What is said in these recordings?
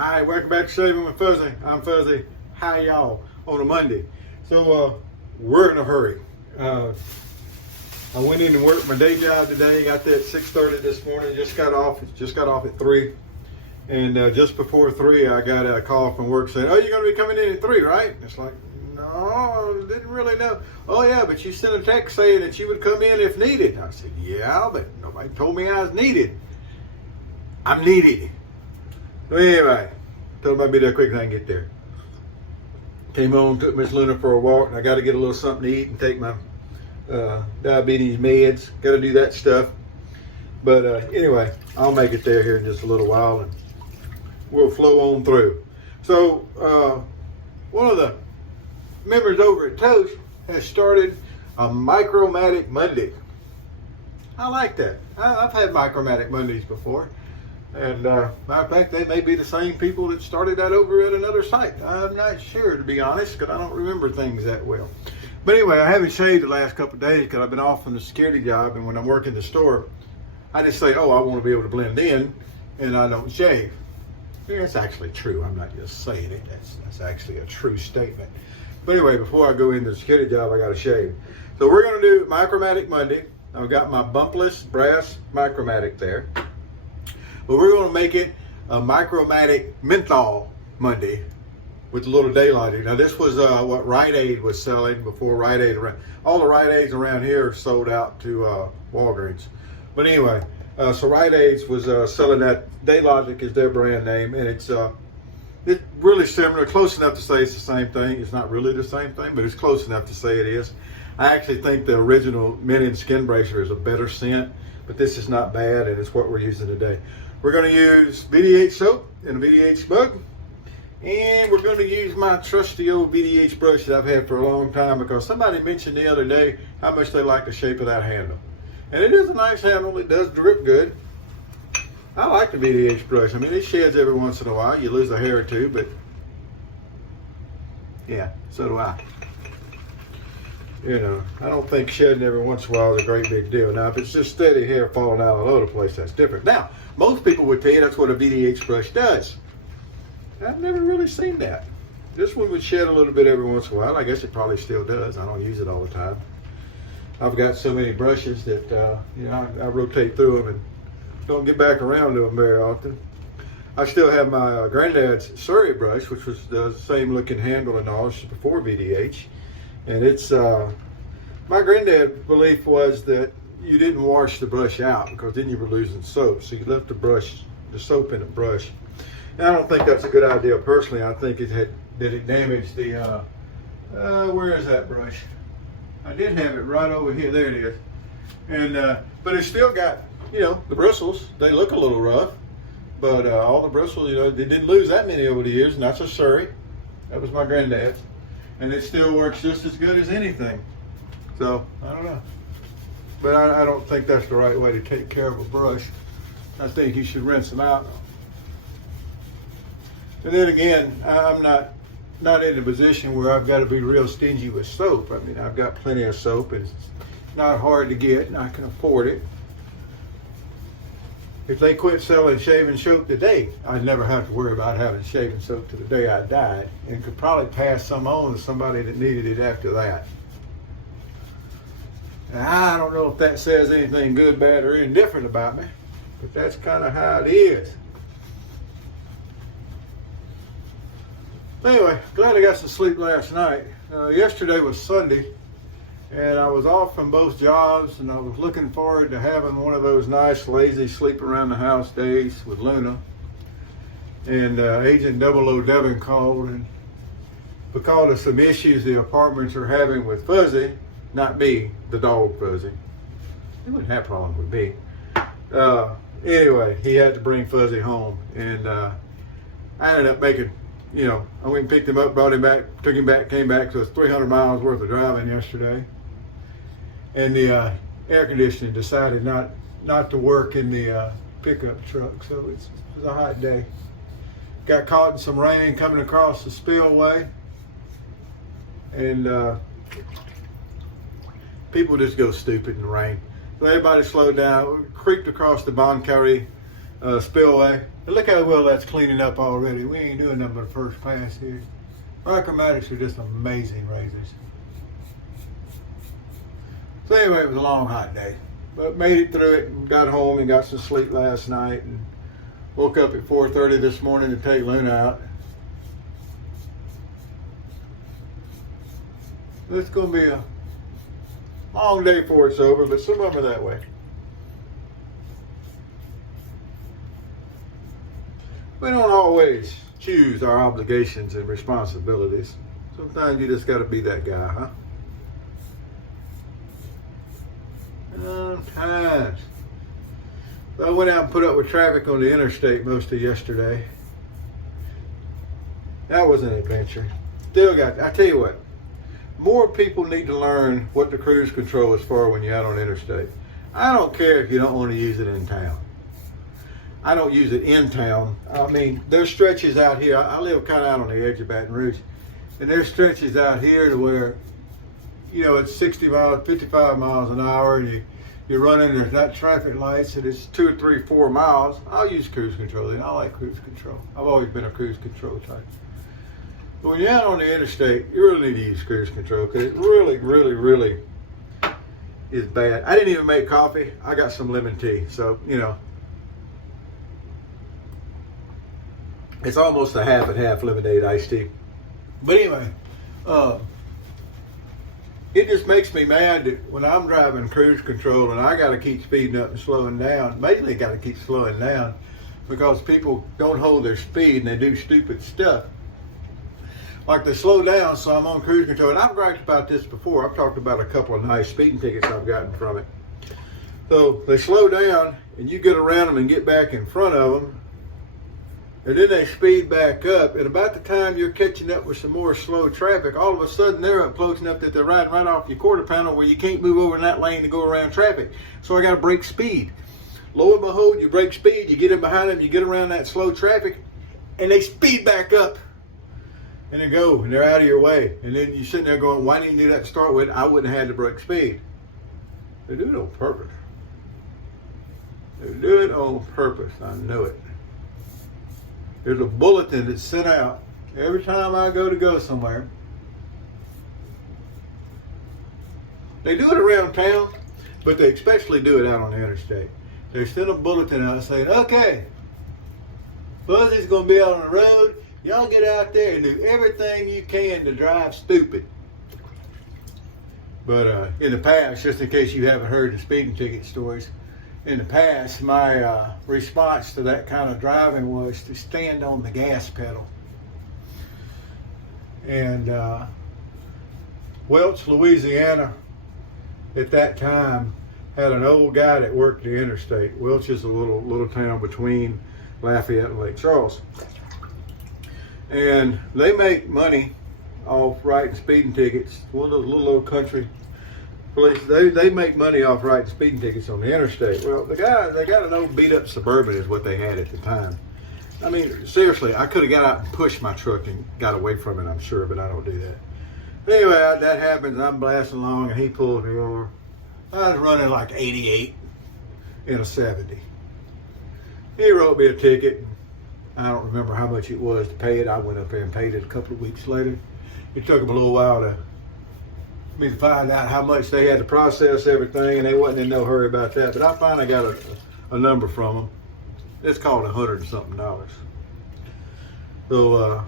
Hi, welcome back to Shaving with Fuzzy. I'm Fuzzy. Hi, y'all, on a Monday. So, we're in a hurry. I went in and worked my day job today. Got there at 6:30 this morning. Just got off at 3. And just before 3, I got a call from work saying, "Oh, you're going to be coming in at 3, right?" It's like, no, didn't really know. "Oh, yeah, but you sent a text saying that you would come in if needed." And I said, "Yeah, but nobody told me I was needed." I'm needed. So anyway, told him I'd be there quick and I can get there. Came home, took Miss Luna for a walk, and I got to get a little something to eat and take my diabetes meds. Got to do that stuff. But anyway, I'll make it there here in just a little while and we'll flow on through. So one of the members over at Toast has started a Micro Matic Monday. I like that. I've had Micro Matic Mondays before. And matter of fact, they may be the same people that started that over at another site. I'm not sure, to be honest, because I don't remember things that well. But anyway, I haven't shaved the last couple of days because I've been off from the security job. And when I'm working the store, I just say, "Oh, I want to be able to blend in," and I don't shave. Yeah, it's actually true. I'm not just saying it. That's actually a true statement. But anyway, before I go into the security job, I got to shave. So we're going to do Micro Matic Monday. I've got my bumpless brass Micro Matic there. But we're going to make it a Micro Matic menthol Monday with a little daylighting. Now this was what RiteAid was selling before RiteAid. All the RiteAids around here are sold out to Walgreens. But anyway, so RiteAid was selling that. Daylogic is their brand name, and it's really similar, close enough to say it's the same thing. It's not really the same thing, but it's close enough to say it is. I actually think the original Men Skin Bracer is a better scent, but this is not bad, and it's what we're using today. We're going to use VDH soap and a VDH mug, and we're going to use my trusty old VDH brush that I've had for a long time because somebody mentioned the other day how much they like the shape of that handle. And it is a nice handle. It does drip good. I like the VDH brush. I mean, it sheds every once in a while. You lose a hair or two, but yeah, so do I. You know, I don't think shedding every once in a while is a great big deal. Now, if it's just steady hair falling out all over the place, that's different. Now, most people would tell you that's what a VDH brush does. I've never really seen that. This one would shed a little bit every once in a while. I guess it probably still does. I don't use it all the time. I've got so many brushes that, you know, I rotate through them and don't get back around to them very often. I still have my granddad's Surrey brush, which was the same looking handle and all, it's before VDH. And it's, my granddad's belief was that you didn't wash the brush out because then you were losing soap. So you left the soap in the brush. And I don't think that's a good idea personally. I think it damaged the, where is that brush? I did have it right over here. There it is. And, but it's still got, you know, the bristles. They look a little rough, but all the bristles, you know, they didn't lose that many over the years. And that's a Surrey. That was my granddad's. And it still works just as good as anything. So, I don't know. But I don't think that's the right way to take care of a brush. I think you should rinse them out. And then again, I'm not in a position where I've got to be real stingy with soap. I mean, I've got plenty of soap and it's not hard to get and I can afford it. If they quit selling shaving soap today, I'd never have to worry about having shaving soap to the day I died, and could probably pass some on to somebody that needed it after that. Now, I don't know if that says anything good, bad, or indifferent about me, but that's kind of how it is. Anyway, glad I got some sleep last night. Yesterday was Sunday, and I was off from both jobs, and I was looking forward to having one of those nice, lazy, sleep around the house days with Luna. And Agent 00 Devin called, and because of some issues the apartments are having with Fuzzy, not me, the dog Fuzzy. He wouldn't have problems with me. Anyway, he had to bring Fuzzy home, and I ended up making, you know, I went and picked him up, brought him back, took him back, came back, so it's 300 miles worth of driving yesterday. And the air conditioning decided not to work in the pickup truck, so it was a hot day. Got caught in some rain coming across the spillway, and people just go stupid in the rain. So everybody slowed down, creeped across the Bon Carré spillway. And look how well that's cleaning up already. We ain't doing nothing but a first pass here. Micro Matics are just amazing razors. So anyway, it was a long, hot day. But made it through it and got home and got some sleep last night. And woke up at 4:30 this morning to take Luna out. It's going to be a long day before it's over, but some of them are that way. We don't always choose our obligations and responsibilities. Sometimes you just got to be that guy, huh? Sometimes. So I went out and put up with traffic on the interstate most of yesterday. That was an adventure. Still got, I tell you what, more people need to learn what the cruise control is for when you're out on the interstate. I don't care if you don't want to use it in town. I don't use it in town. I mean, there's stretches out here. I live kind of out on the edge of Baton Rouge. And there's stretches out here to where, you know, it's 60 miles, 55 miles an hour, and you're running, there's not traffic lights, and it's 2 or 3, 4 miles. I'll use cruise control then. I like cruise control. I've always been a cruise control type. But when you're out on the interstate, you really need to use cruise control because it really, really, really is bad. I didn't even make coffee. I got some lemon tea. So, you know, it's almost a half and half lemonade iced tea. But anyway, it just makes me mad that when I'm driving cruise control and I got to keep speeding up and slowing down, mainly got to keep slowing down because people don't hold their speed and they do stupid stuff. Like they slow down, so I'm on cruise control. And I've bragged about this before. I've talked about a couple of nice speeding tickets I've gotten from it. So they slow down and you get around them and get back in front of them. And then they speed back up, and about the time you're catching up with some more slow traffic, all of a sudden they're up close enough that they're riding right off your quarter panel where you can't move over in that lane to go around traffic. So I got to brake speed. Lo and behold, you brake speed, you get in behind them, you get around that slow traffic, and they speed back up. And they go, and they're out of your way. And then you're sitting there going, why didn't you do that to start with? I wouldn't have had to brake speed. They do it on purpose. They do it on purpose. I know it. There's a bulletin that's sent out every time I go somewhere. They do it around town, but they especially do it out on the interstate. They send a bulletin out saying, okay, Fuzzy's going to be out on the road. Y'all get out there and do everything you can to drive stupid. But in the past, just in case you haven't heard the speeding ticket stories, in the past, my response to that kind of driving was to stand on the gas pedal. And Welch, Louisiana, at that time, had an old guy that worked the interstate. Welch is a little town between Lafayette and Lake Charles. And they make money off writing speeding tickets. One of those little old country places, they make money off writing speeding tickets on the interstate. Well, they got an old beat up Suburban is what they had at the time. I mean, seriously, I could have got out and pushed my truck and got away from it, I'm sure, but I don't do that. Anyway, that happens. I'm blasting along and he pulls me over. I was running like 88 in a 70. He wrote me a ticket. I don't remember how much it was to pay it. I went up there and paid it a couple of weeks later. It took them a little while to find out how much they had to process everything, and they wasn't in no hurry about that. But I finally got a number from them. It's called $100 and something. So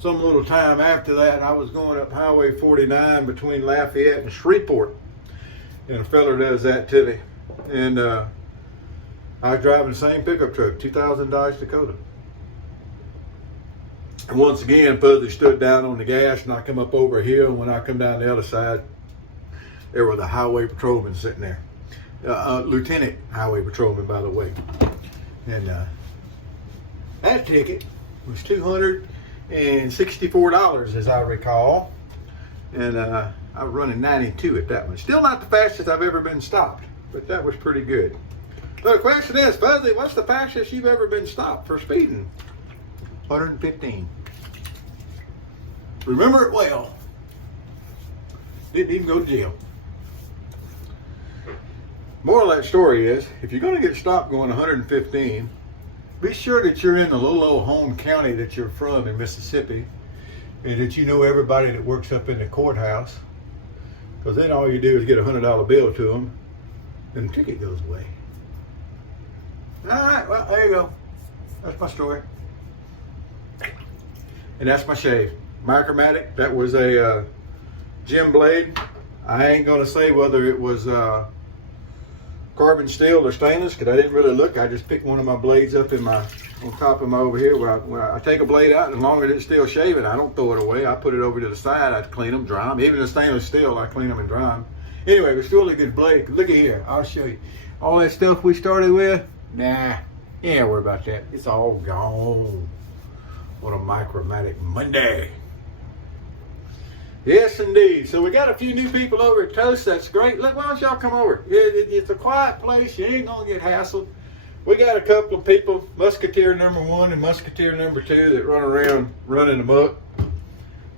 some little time after that, I was going up Highway 49 between Lafayette and Shreveport, and a fella does that to me. And I was driving the same pickup truck, 2000 Dodge Dakota. And once again, Fuzzy stood down on the gas, and I come up over a hill, and when I come down the other side, there were the highway patrolmen sitting there. Lieutenant highway patrolman, by the way. And that ticket was $264, as I recall. And I was running 92 at that one. Still not the fastest I've ever been stopped, but that was pretty good. So the question is, Fuzzy, what's the fastest you've ever been stopped for speeding? 115. Remember it well. Didn't even go to jail. Moral of that story is, if you're going to get stopped going 115, be sure that you're in the little old home county that you're from in Mississippi, and that you know everybody that works up in the courthouse, because then all you do is get a $100 bill to them, and the ticket goes away. All right, well, there you go. That's my story. And that's my shave. Micro Matic, that was a gem blade. I ain't going to say whether it was carbon steel or stainless, because I didn't really look. I just picked one of my blades up in on top of my over here. When I take a blade out, and as long as it's still shaving, I don't throw it away. I put it over to the side. I clean them, dry them. Even the stainless steel, I clean them and dry them. Anyway, it's still a good blade. Look at here. I'll show you. All that stuff we started with, nah, you ain't worry about that. It's all gone on a Micro Matic Monday. Yes, indeed. So we got a few new people over at Toast. That's great. Look, why don't y'all come over? It's a quiet place. You ain't going to get hassled. We got a couple of people, Musketeer number 1 and Musketeer number 2, that run around running amok.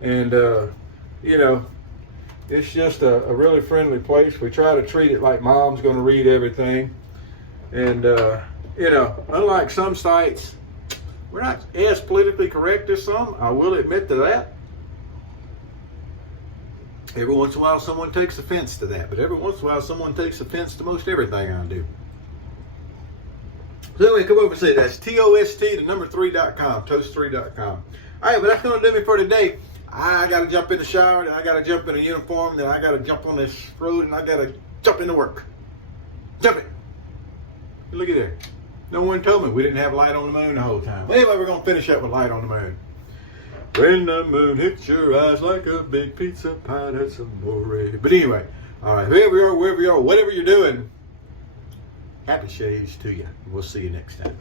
And, you know, it's just a really friendly place. We try to treat it like mom's going to read everything. And, you know, unlike some sites, we're not as politically correct as some. I will admit to that. Every once in a while, someone takes offense to that. But every once in a while, someone takes offense to most everything I do. So anyway, come over and see it. That's TOST3.com, toast3.com. All right, but that's going to do me for today. I got to jump in the shower, then I got to jump in a uniform, then I got to jump on this road, and I got to jump into work. Jump it. Look at there. No one told me we didn't have light on the moon the whole time. Well, anyway, we're going to finish up with light on the moon. When the moon hits your eyes like a big pizza pie, that's amore. But anyway, all right, wherever you are, whatever you're doing, happy shaves to you. We'll see you next time.